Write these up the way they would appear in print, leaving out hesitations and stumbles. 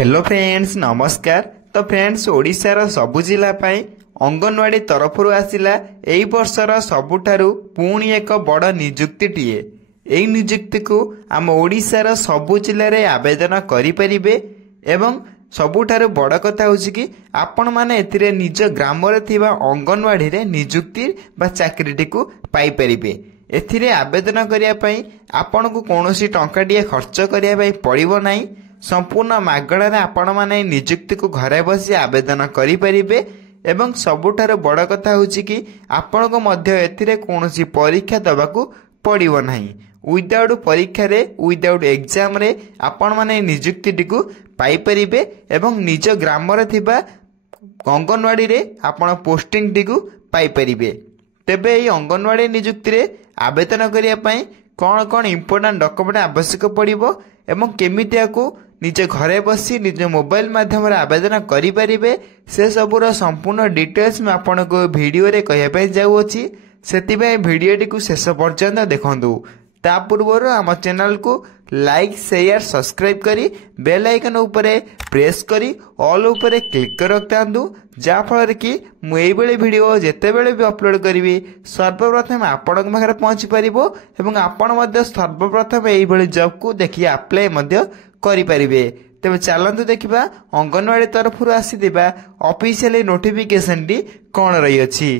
Hello friends नमस्कार। तो friends ओडिशार सबु जिला पाई अंगनवाड़ी तरफ आसिला एई वर्षर सबुठारु पुणी एक बड़ नियुक्तिटीए। एई नियुक्ति को आम ओडिशार सबु जिले रे आवेदन करि परिबे एवं सबुठारु बड़ कथा होछि कि आपण माने एथिरे निज ग्राम रे थिबा अंगनवाड़ी रे नियुक्ति बा चाकरीटी को पाई परिबे। एथिरे आवेदन करिया पई आपण को कोनोसी टंकाटिए खर्च करिया पई पड़िबो नाही। संपूर्ण मागणारे आपण माने नियुक्ति को घरे बसी आवेदन करि परिबे एवं सबुठारु बड़ कथा होछि कि आपण को मध्य एथिरे कोनोसी परीक्षा दबाकू पड़िबो नाही। विदाउट परीक्षा रे विदाउट एग्जाम रे आपण माने नियुक्ति को पाई परिबे एवं निज ग्राम रे थिबा अंगनवाड़ी रे आपण पोस्टिंग टी को पाई परिबे। तेबे एई अंगनवाड़ी नियुक्ति रे आवेदन करिया पई कौन कौन इम्पोर्टेंट डॉक्यूमेंट आवश्यक पड़िबो एवं केमितिया को निजे घरे बसी निज मोबाइल माध्यम आवेदन करि परिबे से सबुर संपूर्ण डिटेल्स में आपन को वीडियो रे कहया पई जाउछि। सेतिबे वीडियो को शेष पर्यंत देखंतु। ता पूर्व आम चैनल को लाइक शेयर सब्सक्राइब करी बेल आइकन उपरे प्रेस करी ऑल उपरे क्लिक कर रखतांतु जा फल कि मु एई बेले वीडियो जेते बेले भी अपलोड करिवि सर्वप्रथम आपन पाखरे पहुंची परिबो एवं आपन मध्य सर्वप्रथम एई बेले जॉब को देखि अप्लाई मध्य करि परिबे। तेबे चलंतु देखिबा अंगनवाड़ी तरफ आसीथिबा ऑफिशियल नोटिफिकेशन टी कोन रही अछि।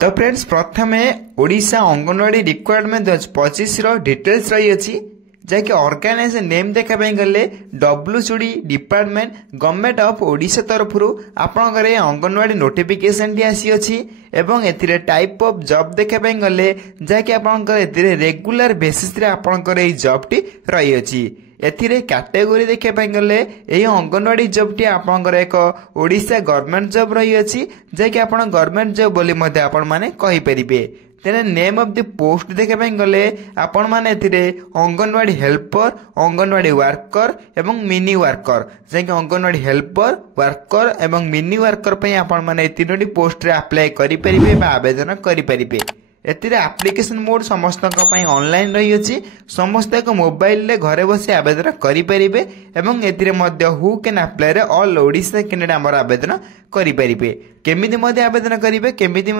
तो फ्रेंड्स प्रथमे ओडिशा अंगनवाड़ी रिक्वायरमेंट 2025 रो डिटेल्स रही अछि जाकि ऑर्गेनाइजेशन नेम देखा पई गले WCD department government of Odisha तरफ आपन करे अंगनवाड़ी नोटिफिकेशन टी आसी अछि एवं एथिरे टाइप ऑफ जॉब देखा पई गले जाकि आपन करे एथिरे रेगुलर बेसिस रे आपन करे ई जॉब टी रही अछि। एथिरे कैटेगरी देखा पई गले एही अंगनवाड़ी जॉब टी आपन एक ओडिशा गवर्नमेंट जॉब रही अछि जाकि आपन गवर्नमेंट जॉब बोली मध्ये आपन माने कहि परिबे। तेने नेम ऑफ द पोस्ट देखा पई गले आपन माने एथिरे अंगनवाड़ी हेल्पर अंगनवाड़ी वर्कर एवं मिनी वर्कर जाकि अंगनवाड़ी हेल्पर वर्कर एवं मिनी वर्कर पई आपन माने तीनोटी पोस्ट रे अप्लाई करि परिबे बा आवेदन करि परिबे। एथिरे एप्लिकेशन मोड समस्त ऑनलाइन रही अछि। समस्त एक मोबाइल रे घरे बसी आवेदन करि परिबे एवं एथिरे मध्य हु कैन अप्लाई रे ऑल ओडिशा कैंडिडेट हमर आवेदन करि परिबे। केमिति मध्य आवेदन करिवे केमिति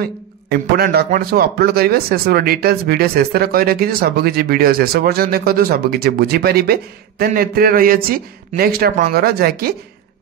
इंपोर्टेंट डॉक्यूमेंट सब अपलोड करिवे से सब डिटेल्स वीडियो शेष रे कहि रखिछि। सब किछि वीडियो शेष पर्यंत देखदु सब किछि बुझी परिबे। देन एथिरे रही अछि नेक्स्ट आपनकर जाकि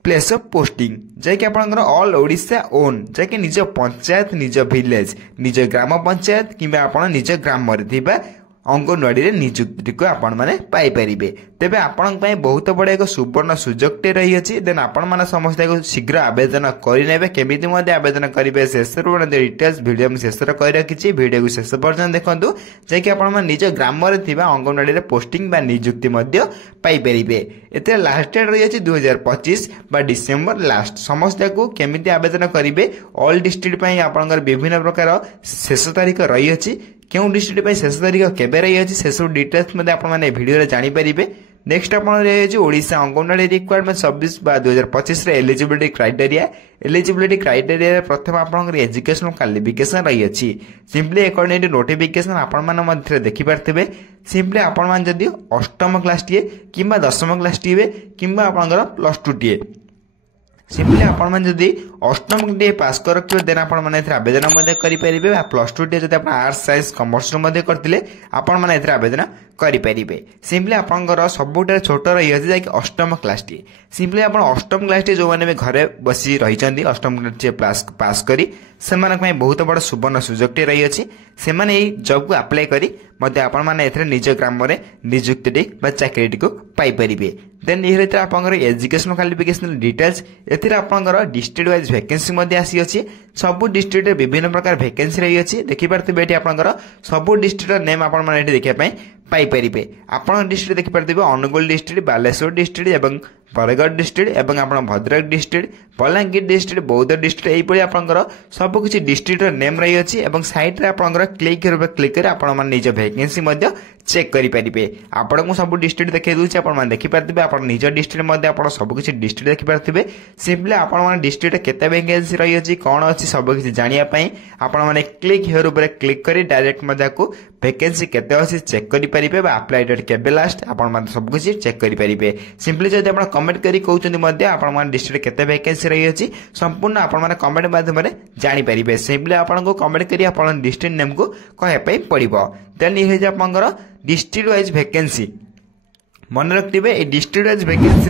प्लेस ऑफ पोस्टिंग जाकि आपनकर ऑल ओडिशा ओन जाकि निज पंचायत निज विलेज निज ग्राम पंचायत किबा आपन निज ग्राम रे थिबा अंगनवाड़ी रे नियुक्ति को आपण माने पाई परिबे। तेबे आपण पई बहुत बड़ एक सुवर्ण सुजोग टे रही अछि। देन आपण माने समस्त को शीघ्र आवेदन करि नेबे केमिति मध्ये आवेदन करिवे शेष रो डिटेल्स वीडियो में शेष रे कहि रखिछि। वीडियो को शेष पर्यंत देखंतु जाकि आपण माने निज ग्राम रे थिबा अंगनवाड़ी रे पोस्टिंग बा नियुक्ति मध्ये पाई परिबे। एते लास्ट डेट रही अछि 2025 बा डिसेंबर लास्ट। समस्त को केमिति आवेदन करिवे ऑल डिस्ट्रिक्ट पई आपनकर विभिन्न प्रकार शेष तारीख रही अछि। क्यों डिस्ट्रिक्ट पे शेष तारीख केबे रही अछि से सब डिटेल्स मध्ये आपण माने वीडियो रे जानि परिबे। नेक्स्ट आपण रही अछि ओडिशा अंगनवाड़ी रिक्वायरमेंट 26 बा 2025 रे एलिजिबिलिटी क्राइटेरिया रे प्रथम आपण एजुकेशनल क्वालिफिकेशन रही अछि। सिंपली अकॉर्डिंग टू नोटिफिकेशन आपण माने मध्ये देखि परथिबे। सिंपली आपण मान जदी अष्टम क्लास टीए किबा दशम क्लास टीए किबा आपनकर प्लस 2 टीए सिंपली आपण मान जदी अष्टम टीए पास कर रखिबे देन आपण माने एथरा आवेदन मध्ये करि परिबे। प्लस 2 टीए जदी आपण आर्ट्स साइंस कॉमर्स मध्ये करथिले आपण माने एथरा आवेदन करि परिबे। सिंपली आपनकर सबुटे छोट रही अछि जाकि अष्टम क्लास टीए सिंपली आपण अष्टम क्लास टीए जो माने घरे बसी रही चंदी अष्टम क्लास टीए पास करी सेमान पई बहुत बड़ सुवर्ण सुजोग टे रही अछि। सेमाने एई जॉब को अप्लाई करी मध्ये आपण माने एथरे निज ग्राम रे नियुक्ति टी बा चाकरी को पाई परिबे। देन एही रे आपनकर एजुकेशनल क्वालिफिकेशन डिटेल्स एथिरे आपनकर डिस्ट्रिक्ट वाइज वैकेंसी मध्ये आसी अछि। सब डिस्ट्रिक्ट रे विभिन्न प्रकार वैकेंसी रही अछि। देखि परथिबे एठी आपनकर सब डिस्ट्रिक्ट रो नेम आपण माने एठी देखिया पई पाई परिबे। आपण डिस्ट्रिक्ट देखि परथिबे अनुगुल डिस्ट्रिक्ट बालेश्वर डिस्ट्रिक्ट एवं बरगढ़ डिस्ट्रिक्ट एवं आपण भद्रक डिस्ट्रिक्ट बलांगीर डिस्ट्रिक्ट बौद्ध डिस्ट्रिक्ट एई परि आपनकर सब किछि डिस्ट्रिक्ट रो नेम रही अछि एवं साइट रे आपनकर क्लिक कर आपण माने निज वैकेंसी मध्ये चेक करि परिबे। आपण को सब डिस्ट्रिक्ट देखै दूछि आपण माने देखि परथिबे। आपण निज डिस्ट्रिक्ट मध्ये आपण सब किछि डिस्ट्रिक्ट देखि परथिबे। सिंपली आपण माने डिस्ट्रिक्ट केते वैकेंसी रही अछि कोन अछि सब किछि जानिया पई आपण माने क्लिक हियर ऊपर क्लिक करी डायरेक्ट मध्ये को वैकेंसी केते अछि चेक करि पारे आप्लाय डेट केबे लास्ट आपण सब किसी चेक करेंगे। सिंपली जब आप कमेंट करी कहते आप डिस्ट्रिक्ट केते वैकेंसी रही अच्छी संपूर्ण आप कमेंट माध्यम जानीपर। सिंपली आपको कमेंट कर डिस्ट्रिक्ट नेम को कहवाई पड़ो। देन ये आप डिस्ट्रिक्ट वाइज वैकेंसी मन रखिए। ये डिस्ट्रिक्ट वाइज वैकेंसी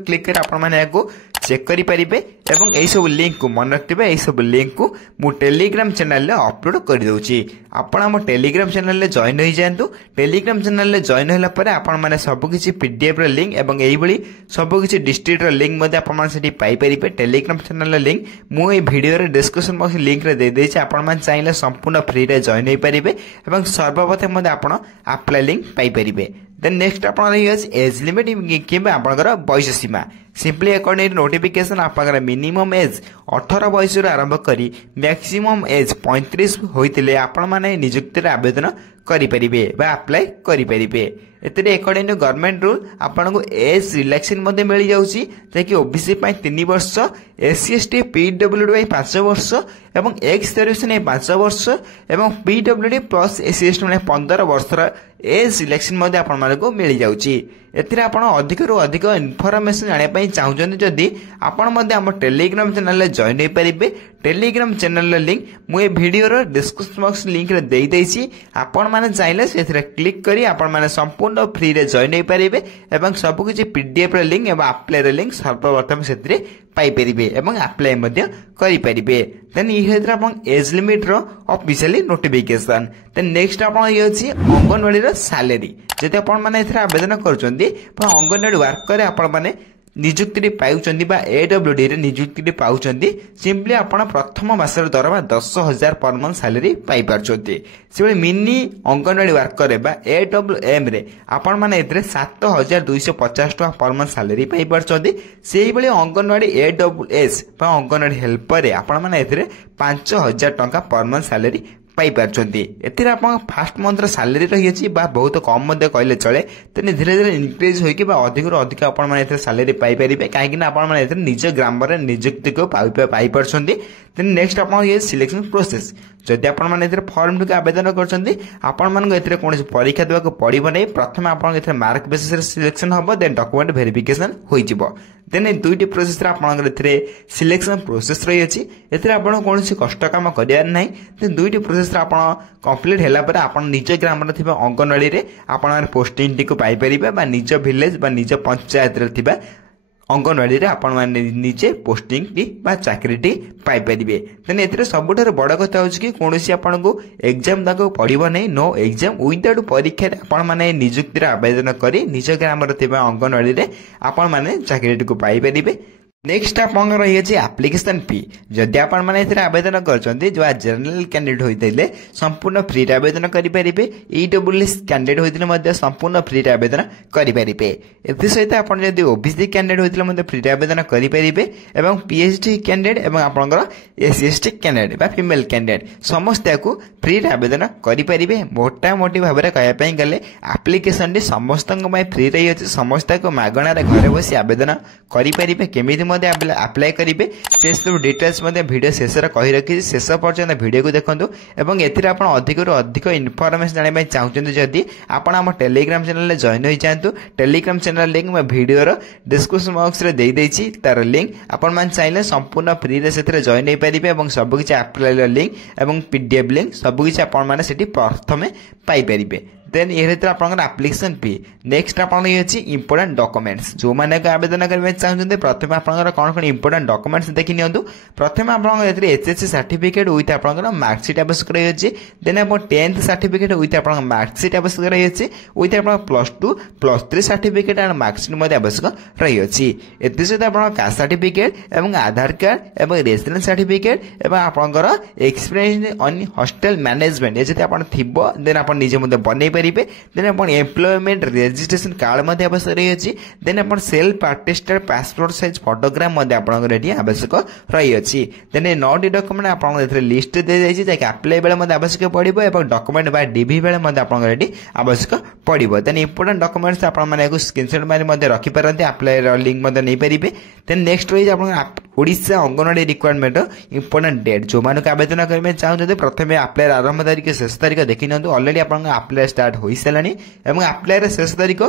क्लिक कर आप चेक करेंगे। यही सब लिंक को मन रखिए। यही सब लिंक को मु टेलीग्राम चैनल में अपलोड कर दूची। आपण आम टेलीग्राम चैनल में जॉइन हो जातु। टेलीग्राम चैनल में जॉइन होला आपण माने सबकिछि पीडीएफ रो लिंक एवं एही भली सबकिछि डिस्ट्रिक्ट रो लिंक मध्ये आपण माने सेठी पाई परिबे। टेलीग्राम चैनल लिंक मु ए वीडियो रे डिस्क्रिप्शन बॉक्स लिंक रे दे देछि। आपण माने चाहिले संपूर्ण फ्री रे जॉइन हो परिबे एवं सर्वप्रथम मध्ये आपण अप्लाई लिंक पाई परिबे। देन नेक्स्ट आप एज लिमिट कि बयस सीमा सिंपली अकॉर्डिंग नोटिफिकेशन आप मिनिमम एज 18 बयस आरंभ करी मैक्सिमम एज 35 होते आपण माने नियुक्ति आवेदन करेंगे अप्लाई करेंगे। अकॉर्डिंग टू गवर्नमेंट रूल आपको एज रिलैक्सेशन मिल जाकि ओबीसी 3 वर्ष, एससी एसटी पीडब्ल्यूडी 5 वर्ष एवं एक्स सर्विस 5 वर्ष एवं पीडब्ल्यूडी प्लस एससी एसटी 15 वर्ष एज रिलैक्सेशन मिल जाऊँगी। अधिक रु अधिक इनफॉरमेशन जानापी चाहते जदि आम टेलीग्राम चैनल जॉइन हो पारे। टेलीग्राम चैनल लिंक मुझे वीडियो डिस्क्रिप्शन बॉक्स लिंक दे देछि। आपण माने चाहिले से क्लिक करी आपण माने संपूर्ण फ्री रे जॉइन हो पारे एवं सबकिछि पीडीएफ रे लिंक एवं अप्लाई रे लिंक सर्वप्रथम से पाई परिबे एवं अप्लाई मध्य करि परिबे। देन ये एज लिमिट रो ऑफिशियली नोटिफिकेशन। देन नेक्स्ट आपण ये अछि अंगनवाड़ी रो सैलरी। जदि आपण माने एथरा आवेदन करचोंदी अंगनवाड़ी वर्कर आपण माने नियुक्ति पाउचंदी बा एडब्ल्यूडी रे नियुक्ति पाउचंदी सिंपली आपण प्रथम मासर दरमा 10,000 पर मंथ सैलरी पाई पारचोंदी। से मिनी अंगनवाड़ी वर्कर बा एडब्ल्यूएम रे आपण माने एथरे 7,250 टका पर मंथ सैलरी पाई पारचोंदी। सेही बेले अंगनवाड़ी एडब्ल्यूएस बा अंगनवाड़ी हेल्पर रे आपण माने एथरे 5,000 टका पर मंथ सैलरी पाई पारचोंदी। एथिरे आपण फर्स्ट मंथ सैलरी रही अछि बा बहुत कम मध्ये कहले चले। तेने धीरे धीरे इंक्रीज होई कि बा अधिक रु अधिक आपण माने एथिरे सैलरी पाई परिबे काहेकि ना आपण माने एथिरे निज ग्राम रे नियुक्ति को पाई परछोंदी। देन नेक्स्ट आपण ये सिलेक्शन प्रोसेस जदि आपण माने एथिरे फॉर्म के आवेदन करछोंदी आपण मानको एथिरे कोनोसी परीक्षा देबाक पड़िबो नै। प्रथम आपण एथिरे मार्क बेसिस रे सिलेक्शन हबो देन डॉक्यूमेंट वेरिफिकेशन होई जिवो। देन ए दुईटी प्रोसेस रे आपण एथिरे सिलेक्शन प्रोसेस रही अछि। एथिरे आपण कोनोसी कष्ट काम करियार नै। देन दुईटी प्रोसेस रे आपण कंप्लीट हैला पर आपण निज ग्राम रे थिबा अंगनवाड़ी रे आपण पोस्टिंग टी को पाई परिबे बा निज विलेज बा निज पंचायत रे थिबा अंगनवाड़ी रे आपण माने निजे पोस्टिंग टी बा चाकरी टी पाई परिबे। देन एथिरे सबुठार बड़ कथा होछि कि कोनोसी आपण को एग्जाम दाको पड़िबो नै। नो एग्जाम विदाउट परीक्षा रे आपण माने नियुक्ति रे आवेदन करी निज ग्राम रे थिबा अंगनवाड़ी रे आपण माने चाकरी टी को पाई परिबे। नेक्स्ट आपण रही अछि एप्लिकेशन फी। जदि आपण माने एथिरे आवेदन करचोंदी जो जनरल कैंडिडेट होइतले संपूर्ण फ्री रे आवेदन करि परिबे। ईडब्ल्यूएस कैंडिडेट होइतले मध्ये संपूर्ण फ्री रे आवेदन करि परिबे। एथि सहित आपण जदि ओबीसी कैंडिडेट होइतले मध्ये फ्री रे आवेदन करि परिबे एवं पीएचडी कैंडिडेट एवं आपनकर एससीएसटी कैंडिडेट बा फीमेल कैंडिडेट समस्त को फ्री रे आवेदन करि परिबे। मोटा मोटी भाबरे कहया पई गले एप्लिकेशन डी समस्त पई फ्री रही अछि। समस्त को मागणा रे घरे बसी आवेदन करि परिबे। केमिति अप्लाई करेंगे से सब डिटेल्स वीडियो शेष कही रखी शेष पर्यटन वीडियो को देखो एवं एथिरे आपण अधिक रु अधिक इनफॉरमेशन जानापी चाहते जदि आपण आम टेलीग्राम चैनल जॉइन हो जातु। टेलीग्राम चैनल लिंक मैं वीडियो डिस्क्रिप्शन बॉक्स रे दे देछि तार लिंक आपण मान चाहिले संपूर्ण फ्री रे सेथरे जॉइन हो पारिबे एवं सब किछि अप्लाई लिंक एवं पीडीएफ लिंक सब किछि आपण माने सेठी प्रथमे पाई परिबे। देन ये एप्लिकेशन फी। नेक्स्ट आपण ये अछि इंपोर्टेंट डॉक्यूमेंट्स जो माने आवेदन करबे चाहते प्रथम आपण कौन कौन इंपोर्टेंट डॉक्यूमेंट्स देखि नियंतु। प्रथम आपण एचएससी सर्टिफिकेट विथ आपण मार्कशीट आवश्यक रही अछि। देन आपण 10th सर्टिफिकेट विथ आपण मार्कशीट आवश्यक रही अछि। विथ आपण +2 +3 सर्टिफिकेट एंड मार्कशीट मध्ये आवश्यक रही अछि। एति सहित आपण कास्ट सर्टिफिकेट एवं आधार कार्ड एवं रेजिडेंस सर्टिफिकेट एवं आपण एक्सपीरियंस ऑन हॉस्टल मैनेजमेंट ये जति आपण थिबो देन आपण निजे मध्ये बनै परिबे। देन आपण एम्प्लॉयमेंट रजिस्ट्रेशन कार्ड मध्ये आवश्यक रही अछि। देन आपण self attested passport size photograph मध्ये आपण रेडी आवश्यक रही अछि। देन ए 9टी डॉक्यूमेंट आपण एथरे लिस्ट दे जाइछि जे अप्लाई बेले मध्ये आवश्यक पड़िबो एवं डॉक्यूमेंट बा डीबी बेले मध्ये आपण रेडी आवश्यक पड़िबो। देन इंपोर्टेंट डॉक्यूमेंट्स आपण माने स्क्रीनशॉट मारि मध्ये रखि पारंती अप्लाई लिंक मध्ये नै परिबे। देन नेक्स्ट रही आपण Odisha Anganwadi requirement important date जो मानक आवेदन करने चाहते प्रथम आप्लायर आरंभ तारीख शेष तारीख देखी नियंतु ऑलरेडी आपन आप्लायर स्टार्ट हो सारानी एवं आप्लायर शेष तारीख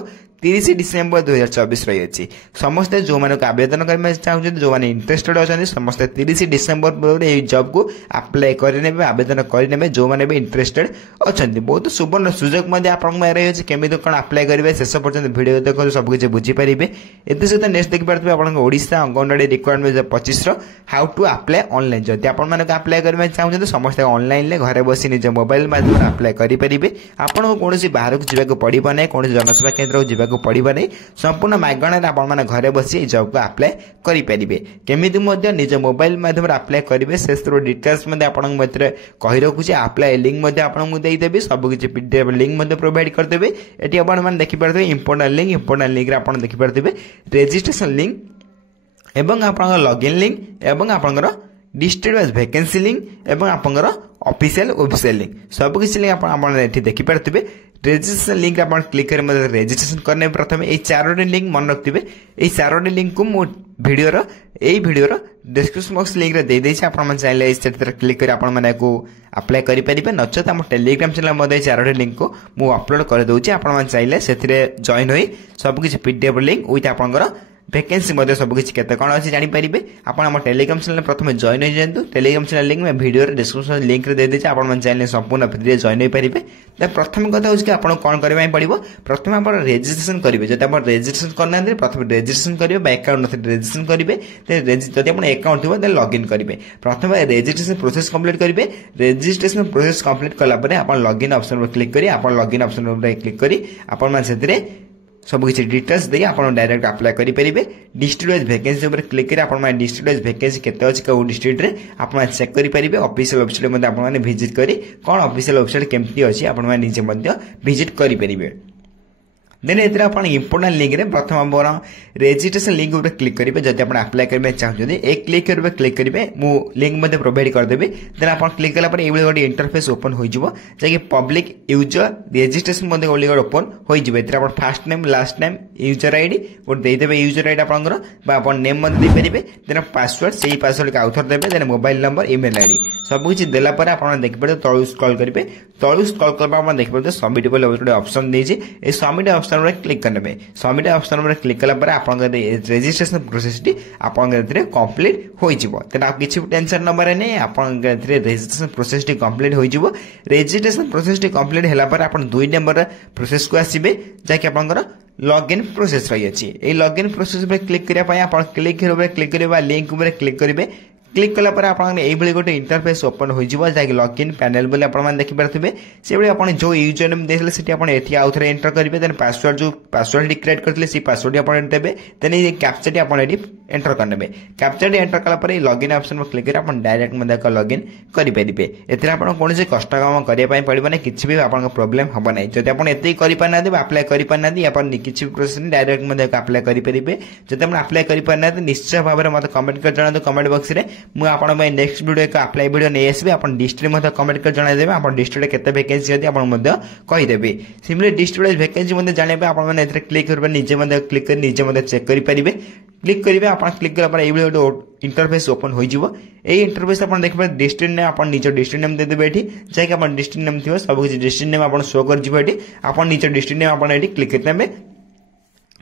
30 डिसेम्बर 2024 रही अछि समस्त जो मानक आवेदन करने चाहते जो माने इंटरेस्टेड अच्छा समस्त 30 डिसेम्बर पूर्व ये जॉब को अप्लाई करने आवेदन करने जो माने भी इंटरेस्टेड अच्छा बहुत सुवर्ण सुजोग रही है केमी कौन अप्लाई करेंगे शेष पर्यटन भिडियो देखो सब किसी बुझीपारे एत सहित नेक्स्ट देखिए आप Odisha Anganwadi requirement 25 how to apply online जदि आप अप्लाई करने चाहते समस्त ऑनलाइन घरे बसी निज मोबाइल माध्यम अप्लाई करेंगे आपको कौन बाहर को जावाक पड़ो ना कौन जनसेवा केन्द्र को जावाक पड़ो नहीं संपूर्ण मागणार आप घरे बसी जॉब को अप्लाई करेंगे केमी निज मोबाइल माध्यम अप्लाई करेंगे से डिटेल्स आपको कही रखुचे अप्लाई लिंक आपको देदेवि सबकि पीडीएफ लिंक प्रोवाइड करदेवे ये आपने देखिपारे इंपोर्टेंट लिंक आप देखिपारे रेजिस्ट्रेशन लिंक एवं आप लॉगिन लिंक एवं आपंकर डिस्ट्रिक्ट वाइज वैकेंसी लिंक एवं आपंकर ऑफिशियल लिंक सब किसी लिंक आप देखिपारे रेजिस्ट्रेशन लिंक आप क्लिक कर रेजिस्ट्रेशन करने प्रथम ये 4टी लिंक मन रखिए ये 4टी लिंक को मु भिडियोर डिस्क्रिप्शन बॉक्स लिंक रे दे देछि आपण चाहिए से क्लिक कर आपण माने को अप्लाई करि परिबे नचत हम टेलीग्राम चैनल मध्ये 4टी लिंक को मु अपलोड कर दउछि आपण चाहिए से जॉइन होई सब किछि पीडीएफ लिंक विथ आपनकर वैकेंसी सबकि केते कौन अच्छी जानीपारे आप टेलीग्राम चैनल प्रथम जॉइन हो जातु टेलीग्राम चैनल लिंक मैं वीडियो डिस्क्रिप्शन लिंक रे दे देछि आपण चाहिए संपूर्ण फ्री जॉइन हो पारे प्रथम कथा हो आपको कौन करने पड़ो प्रथम आप रेजिस्ट्रेशन करेंगे जब आप रेजिस्ट्रेशन करना प्रथम रेजिस्ट्रेशन करेंगे अकाउंट रेजिस्ट्रेशन करेंगे जब आप अकाउंट थोड़ा लॉगिन करेंगे प्रथम रेजिस्ट्रेशन प्रोसेस कंप्लीट करेंगे रेजिस्ट्रेशन प्रोसेस कंप्लीट कलापर आप लॉगिन ऑप्शन पर क्लिक करी आप लॉगिन ऑप्शन पर क्लिक करी आप सब किसी डिटेल्स दे आप डायरेक्ट अप्लाई करेंगे डिस्ट्रिक्ट वाइज वैकेंसी पर क्लिक कर आप डिस्ट्रिक्ट वाइज वैकेंसी केते अच्छी कौ डिस्ट्रिक्ट रे आप चेक करेंगे ऑफिशियल वेबसाइट आप विजिट करी कौन ऑफिशियल वेबसाइट केमती अच्छी आप विजिट करेंगे देन ये आप इंपोर्टेंट लिंक रे प्रथम आप रेजिस्ट्रेशन लिंक पर क्लिक करेंगे जब आप अप्लाई करने चाहते एक क्लिक करेंगे मु लिंक प्रोवाइड करदेवी देन आप क्लिक कला ये गोटे इंटरफेस ओपन हो जाए पब्लिक यूजर रेजिस्ट्रेशन गोटे ओपन हो first name last name user ID गोटे देदेवे यूजर आईडी आप नेम देपारे देन पासवर्ड से पासवर्ड को आउथर देवे then mobile number email ID सब किसी देला आप देखिए तलू स्क्रॉल करेंगे तलू स्क्रॉल कर देखिए सबमिट गोटे ऑप्शन देती सबमिट ऑप्शन क्लिक करने सबमिट ऑप्शन क्लिक कला आप रेजिस्ट्रेशन प्रोसेस टी आप कंप्लीट हो किसी टेंशन नंबर नहीं आप रेजिस्ट्रेशन प्रोसेस टी कंप्लीट हो रेजिस्ट्रेशन प्रोसेस टी कंप्लीट है आप 2 नंबर प्रोसेस को आसबे जहाँकि आप लॉगिन प्रोसेस रही है लॉगिन प्रोसेस पर क्लिक करने आप क्लिक करेंगे लिंक क्लिक करेंगे क्लिक कलापर आप गोटे इंटरफेस ओपन हो जहाँकि लॉगिन पैनल बोले आप देखिपारे से आप जो यूजर नेम देते आउ थे एंटर करेंगे देन पासवर्ड जो पासवर्ड क्रिएट करते से पासवर्ड आप देते देन ये कैप्चर आप एंटर करने कैप्चर एंटर कलापर लॉगिन ऑप्शन पर क्लिक कर डायरेक्ट लॉगिन करेंगे एथि आप कौन कष्ट काम करने पड़ो ना किसी भी आप प्रोब्लेम हम ना जब आप एत करना अप्लाई करना किसी भी प्रोसेस डायरेक्ट अप्लाई करेंगे जब आप अप्लाई करना निश्चय भाव में मतलब कमेंट कर जनातु कमेंट बॉक्स रे मु आपण नेक्स्ट वीडियो एक अप्लाई वीडियो नहीं आसबे आपण डिस्ट्रिक्ट मते कमेंट कर जणाई देबे आपण डिस्ट्रिक्ट केते वैकेंसी अछि आपण मते कहि देबे सिंपली डिस्ट्रिक्ट वाइज वैकेंसी मते जाने आपण माने एथरे क्लिक करबे निजे मते क्लिक कर निजे मते चेक करि परिबे क्लिक करिवे आपण क्लिक करला पर एइ गोटे इंटरफेस ओपन हो जिवो ए इंटरफेस आपण देखबे डिस्ट्रिक्ट नेम आपण निजे डिस्ट्रिक्ट नेम दे देबे एठी जाय आपण डिस्ट्रिक्ट नेम थियो सब किछि डिस्ट्रिक्ट नेम आपण शो कर जिवो एठी आपण निजे डिस्ट्रिक्ट नेम आपण एठी क्लिक करतेबे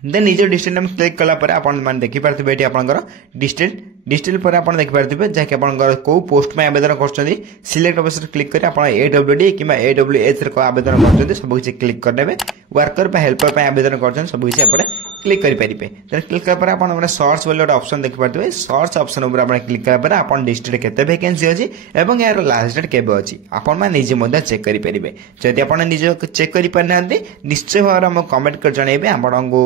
देन निज डिस्ट्रिक्ट नेम क्लिक कला पर आपण मान देखि पारथिबे एठी आपनकर डिस्ट्रिक्ट पर आपण देखि पारथिबे जाके आपनकर को पोस्ट में आवेदन करछथि सिलेक्ट ऑप्शन क्लिक करी आपण एडब्ल्यूडी किबा एडब्ल्यूएच रे को आवेदन करछथि सब किछि क्लिक कर देबे वर्कर पे हेल्पर पे आवेदन करछन सब किछि आपण क्लिक करि परिबे देन क्लिक कर पर आपण माने सर्च बोले ऑप्शन देखि पारथिबे सर्च ऑप्शन ऊपर आपण क्लिक कला पर आपण डिस्ट्रिक्ट केते वैकेंसी अछि एवं यार लास्ट डेट केबे अछि आपण मान निजे मध्ये चेक करि परिबे जदि आपण निजे चेक करि परनांती निश्चय भाव हम कमेंट कर जणैबे आपनको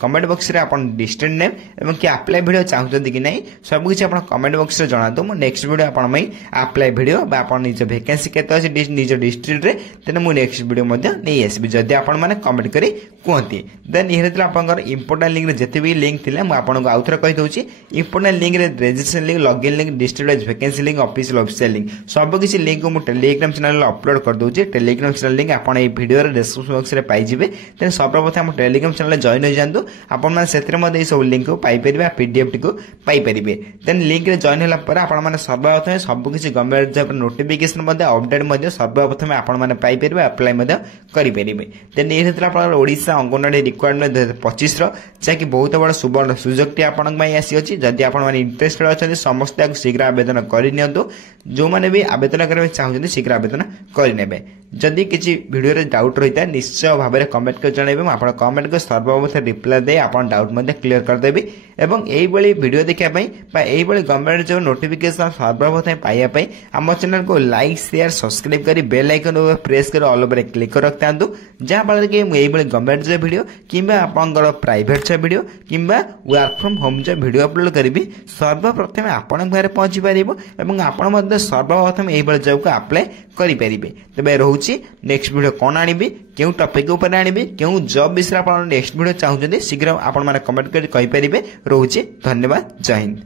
कमेंट बॉक्स रे आपण डिस्ट्रिक्ट नेम एवं कि अप्लाई वीडियो चाहते कि नहीं सब किसी आप कमेंट बॉक्स रे जणा दो नेक्स्ट वीडियो आपण मई अप्लाई वीडियो बा आपण निज वैकेंसी केते अछि निज डिस्ट्रिक्ट रे तेने मु नेक्स्ट वीडियो मध्ये नहीं आसबी जदि आपण माने कमेंट करी कहती देन ये आपंकर इंपोर्टेंट लिंक रे जते भी लिंक थिले मु आपण को आउथरा कहि दउची इंपोर्टेंट लिंक रे registration link login link district wise vacancy link official link सब किसी लिंक को मु टेलीग्राम चैनल अपलोड कर दउची टेलीग्राम चैनल लिंक आपण ए वीडियो रे डिस्क्रिप्शन बॉक्स रे पाई जिवे देन सर्वप्रथम हम टेलीग्राम चैनल जॉइन हो जांदो आपण माने सेतिर मध्ये सब लिंक को पाई परिबे पीडीएफ टी को पाई परिबे देन लिंक रे जॉइन होला पर आपण माने सर्वप्रथम सब किछि गवर्नमेंट जॉब नोटिफिकेशन मध्ये अपडेट मध्ये सर्वप्रथम आपण माने पाई परिबे अप्लाई मध्ये करि परिबे देन ए क्षेत्र आपण ओडिसा अंगनवाड़ी रिक्वायरमेंट 2025 रो जे कि बहुत बड़ सुवर्ण सुजोग टी आपण पई आसी अछि जदि आपण माने इंटरेस्टेड अछन समस्त शीघ्र आवेदन करि नियंतु जो माने भी आवेदन करबे चाहउछन शीघ्र आवेदन करि नेबे जदि किछि वीडियो रे डाउट रहिता निश्चय भाबरे कमेंट कर जणाइबे आपण कमेंट को सर्वप्रथम रिप्लाई दे आपण डाउट मध्ये क्लियर कर देबी एवं एई बळी वीडियो देखिया पई बा एई बळी गवर्नमेंट जो नोटिफिकेशन सर्वप्रथम पाइया पई हम चैनल को लाइक शेयर सब्सक्राइब करी बेल आइकन को प्रेस कर ऑल ओवर क्लिक कर रखतांतु जहा फल के एई बळी गवर्नमेंट जो वीडियो किबा आपनकर प्राइवेट जो वीडियो किबा वर्क फ्रॉम होम जो वीडियो अपलोड करबी सर्वप्रथम आपण घरे पहुंची परिबो एवं आपण मध्ये सर्वप्रथम एई बळी जॉब को अप्लाई करि परिबे तबे रहउची नेक्स्ट वीडियो कोन आनिबी केउ टॉपिक ऊपर आनिबी केउ जॉब विषय आपण नेक्स्ट वीडियो चाहउछन शीघ्र आपण माने कमेंट कर कहि परिबे रहउची धन्यवाद जय हिंद।